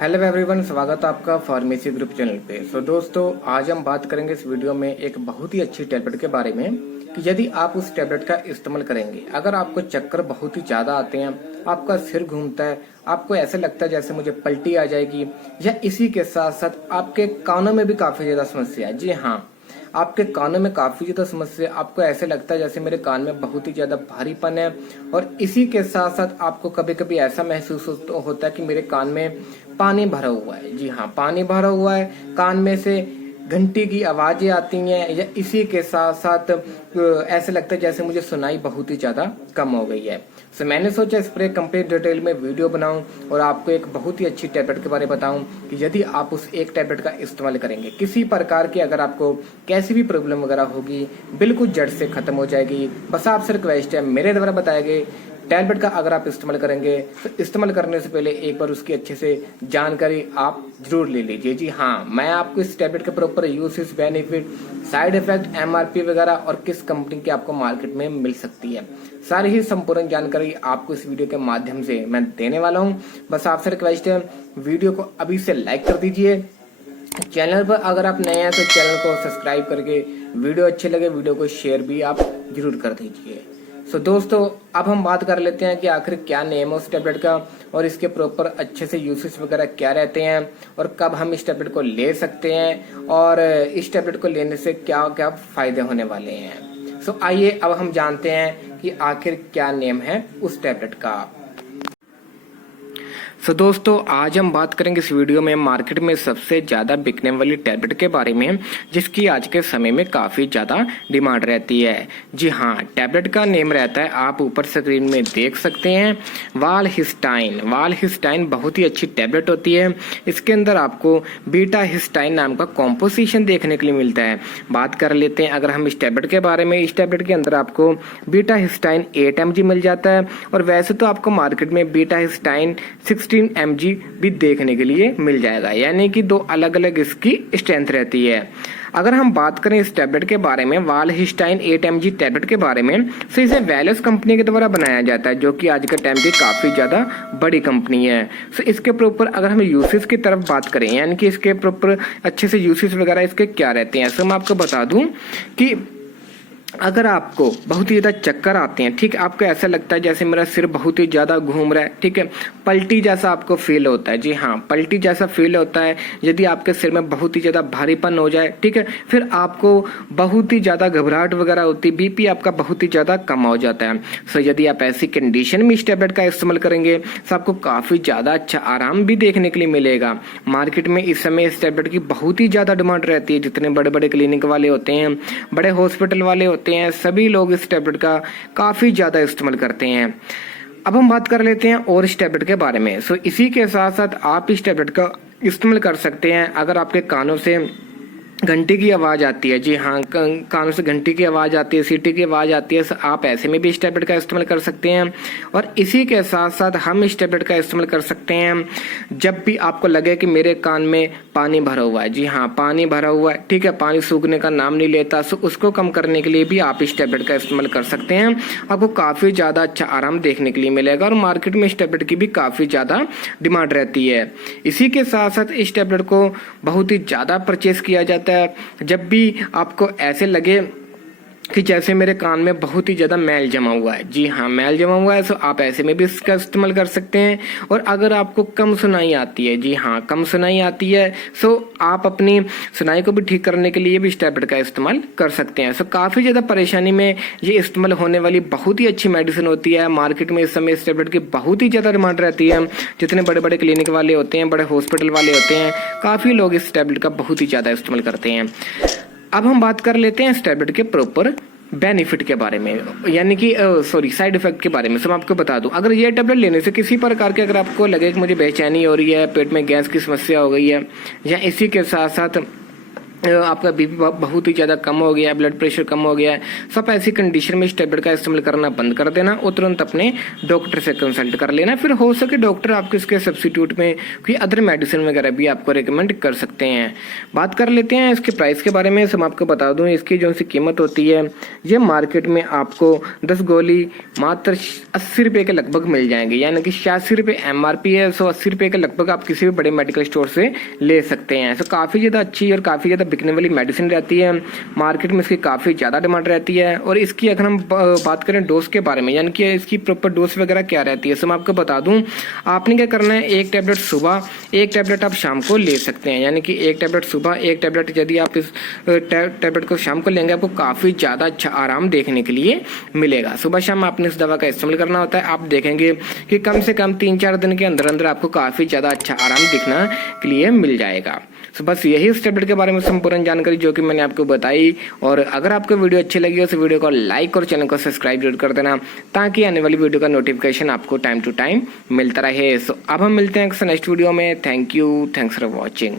Hello everyone, स्वागत है आपका फार्मेसी ग्रुप चैनल पे। दोस्तों, आज हम बात करेंगे इस वीडियो में एक बहुत ही अच्छी टैबलेट के बारे में कि यदि आप उस टैबलेट का इस्तेमाल करेंगे, अगर आपको चक्कर बहुत ही ज्यादा आते हैं, आपका सिर घूमता है, आपको ऐसे लगता है जैसे मुझे पलटी आ जाएगी, या इसी के साथ साथ आपके कानों में भी काफी ज्यादा समस्या है। जी हाँ, आपके कानों में काफी ज्यादा समस्या, आपको ऐसे लगता है जैसे मेरे कान में बहुत ही ज्यादा भारीपन है, और इसी के साथ साथ आपको कभी कभी ऐसा महसूस होता है कि मेरे कान में पानी भरा हुआ है। जी हाँ, पानी भरा हुआ है, कान में से घंटी की आवाजें आती हैं, या इसी के साथ साथ ऐसे लगता है जैसे मुझे सुनाई बहुत ही ज्यादा कम हो गई है। मैंने सोचा इस पर कंप्लीट डिटेल में वीडियो बनाऊं और आपको एक बहुत ही अच्छी टैबलेट के बारे में बताऊं कि यदि आप उस एक टैबलेट का इस्तेमाल करेंगे, किसी प्रकार की अगर आपको कैसी भी प्रॉब्लम वगैरह होगी, बिल्कुल जड़ से खत्म हो जाएगी। बस आपसे रिक्वेस्ट है, मेरे द्वारा बताए गए टैबलेट का अगर आप इस्तेमाल करेंगे तो इस्तेमाल करने से पहले एक बार उसकी अच्छे से जानकारी आप जरूर ले लीजिए। जी हाँ, मैं आपको इस टैबलेट के proper usage, benefit, side effect, MRP वगैरह और किस कंपनी की आपको मार्केट में मिल सकती है, सारी ही संपूर्ण जानकारी आपको इस वीडियो के माध्यम से मैं देने वाला हूँ। बस आपसे रिक्वेस्ट है, वीडियो को अभी से लाइक कर दीजिए। चैनल पर अगर आप नए हैं तो चैनल को सब्सक्राइब करके, वीडियो अच्छे लगे वीडियो को शेयर भी आप जरूर कर दीजिए। दोस्तों, अब हम बात कर लेते हैं कि आखिर क्या नेम है उस टैबलेट का, और इसके प्रॉपर अच्छे से यूसेज वगैरह क्या रहते हैं, और कब हम इस टैबलेट को ले सकते हैं, और इस टैबलेट को लेने से क्या क्या फायदे होने वाले हैं। आइए अब हम जानते हैं कि आखिर क्या नेम है उस टैबलेट का। दोस्तों, आज हम बात करेंगे इस वीडियो में मार्केट में सबसे ज्यादा बिकने वाली टैबलेट के बारे में, जिसकी आज के समय में काफी ज्यादा डिमांड रहती है। जी हाँ, टैबलेट का नेम रहता है, आप ऊपर स्क्रीन में देख सकते हैं, वालहिस्टाइन। वालहिस्टाइन बहुत ही अच्छी टैबलेट होती है। इसके अंदर आपको बीटा हिस्टाइन नाम का कॉम्पोजिशन देखने के लिए मिलता है। बात कर लेते हैं अगर हम इस टैबलेट के बारे में, इस टैबलेट के अंदर आपको बीटा हिस्टाइन 8 mg मिल जाता है, और वैसे तो आपको मार्केट में बीटा हिस्टाइन 16 mg भी देखने के लिए मिल जाएगा, यानी कि दो अलग अलग इसकी स्ट्रेंथ रहती है। अगर हम बात करें इस टैबलेट के बारे में, वालहिस्टाइन 8 mg टैबलेट के बारे में, तो इसे वेलस कंपनी के द्वारा बनाया जाता है, जो कि आज के टाइम की काफी ज्यादा बड़ी कंपनी है। इसके प्रॉपर अगर हम यूसेज की तरफ बात करें, यानी कि इसके प्रॉपर अच्छे से यूसेज वगैरह इसके क्या रहते हैं, मैं आपको बता दूं कि अगर आपको बहुत ही ज्यादा चक्कर आते हैं, ठीक, आपको ऐसा लगता है जैसे मेरा सिर बहुत ही ज्यादा घूम रहा है, ठीक है, पलटी जैसा आपको फील होता है। जी हाँ, पलटी जैसा फील होता है। यदि आपके सिर में बहुत ही ज्यादा भारीपन हो जाए, ठीक है, फिर आपको बहुत ही ज्यादा घबराहट वगैरह होती है, बीपी आपका बहुत ही ज्यादा कम हो जाता है। यदि आप ऐसी कंडीशन में इस टैबलेट का इस्तेमाल करेंगे तो आपको काफी ज्यादा अच्छा आराम भी देखने के लिए मिलेगा। मार्केट में इस समय इस टैबलेट की बहुत ही ज्यादा डिमांड रहती है। जितने बड़े बड़े क्लिनिक वाले होते हैं, बड़े हॉस्पिटल वाले होते हैं, सभी लोग इस टैबलेट का काफी ज्यादा इस्तेमाल करते हैं। अब हम बात कर लेते हैं और इस टैबलेट के बारे में। इसी के साथ साथ आप इस टैबलेट का इस्तेमाल कर सकते हैं अगर आपके कानों से घंटी की आवाज आती है। जी हाँ, कानों से घंटी की आवाज आती है, सीटी की आवाज आती है, आप ऐसे में भी इस टैबलेट का इस्तेमाल कर सकते हैं। और इसी के साथ साथ हम इस टैबलेट का इस्तेमाल कर सकते हैं जब भी आपको लगे कि मेरे कान में पानी भरा हुआ है। जी हाँ, पानी भरा हुआ है, ठीक है, पानी सूखने का नाम नहीं लेता, उसको कम करने के लिए भी आप इस टैबलेट का इस्तेमाल कर सकते हैं। आपको काफी ज्यादा अच्छा आराम देखने के लिए मिलेगा, और मार्केट में इस टैबलेट की भी काफी ज्यादा डिमांड रहती है। इसी के साथ साथ इस टैबलेट को बहुत ही ज्यादा परचेस किया जाता है जब भी आपको ऐसे लगे कि जैसे मेरे कान में बहुत ही ज्यादा मैल जमा हुआ है। जी हाँ, मैल जमा हुआ है, आप ऐसे में भी इसका इस्तेमाल कर सकते हैं। और अगर आपको कम सुनाई आती है, जी हाँ, कम सुनाई आती है, आप अपनी सुनाई को भी ठीक करने के लिए भी इस टैबलेट का इस्तेमाल कर सकते हैं। काफी ज्यादा परेशानी में ये इस्तेमाल होने वाली बहुत ही अच्छी मेडिसिन होती है। मार्केट में इस समय इस टैबलेट की बहुत ही ज्यादा डिमांड रहती है। जितने बड़े बड़े क्लिनिक वाले होते हैं, बड़े हॉस्पिटल वाले होते हैं, काफी लोग इस टैबलेट का बहुत ही ज्यादा इस्तेमाल करते हैं। अब हम बात कर लेते हैं इस टैबलेट के प्रॉपर बेनिफिट के बारे में, यानी कि साइड इफेक्ट के बारे में। मैं आपको बता दूं, अगर ये टैबलेट लेने से किसी प्रकार के अगर आपको लगे कि मुझे बेचैनी हो रही है, पेट में गैस की समस्या हो गई है, या इसी के साथ साथ आपका बीपी बहुत ही ज़्यादा कम हो गया है, ब्लड प्रेशर कम हो गया है, सब ऐसी कंडीशन में इस टैबलेट का इस्तेमाल करना बंद कर देना और तुरंत अपने डॉक्टर से कंसल्ट कर लेना। फिर हो सके डॉक्टर आपको इसके सब्स्टिट्यूट में कोई अदर मेडिसिन वगैरह भी आपको रिकमेंड कर सकते हैं। बात कर लेते हैं इसके प्राइस के बारे में। मैं आपको बता दूं इसकी जो सी कीमत होती है ये मार्केट में आपको 10 गोली मात्र 80 रुपये के लगभग मिल जाएंगे, यानी कि 86 रुपये MRP है। 180 रुपये के लगभग आप किसी भी बड़े मेडिकल स्टोर से ले सकते हैं। तो काफ़ी ज़्यादा अच्छी और काफ़ी ज़्यादा बिकने वाली मेडिसिन रहती है। मार्केट में इसकी काफ़ी ज़्यादा डिमांड रहती है। और इसकी अगर हम बात करें डोज के बारे में, यानी कि इसकी प्रॉपर डोज वगैरह क्या रहती है, तो मैं आपको बता दूं आपने क्या करना है, एक टैबलेट सुबह, एक टैबलेट आप शाम को ले सकते हैं। यानी कि एक टैबलेट सुबह, एक टैबलेट यदि आप इस टैबलेट को शाम को लेंगे आपको काफ़ी ज़्यादा अच्छा आराम देखने के लिए मिलेगा। सुबह शाम आपने इस दवा का इस्तेमाल करना होता है। आप देखेंगे कि कम से कम 3-4 दिन के अंदर अंदर आपको काफ़ी ज़्यादा अच्छा आराम दिखने के लिए मिल जाएगा। तो बस यही इस टैबलेट के बारे में संपूर्ण जानकारी जो कि मैंने आपको बताई। और अगर आपको वीडियो अच्छी लगी हो तो वीडियो को लाइक और चैनल को सब्सक्राइब जरूर कर देना ताकि आने वाली वीडियो का नोटिफिकेशन आपको टाइम टू टाइम मिलता रहे। सो अब हम मिलते हैं नेक्स्ट वीडियो में। Thank you, thanks for watching.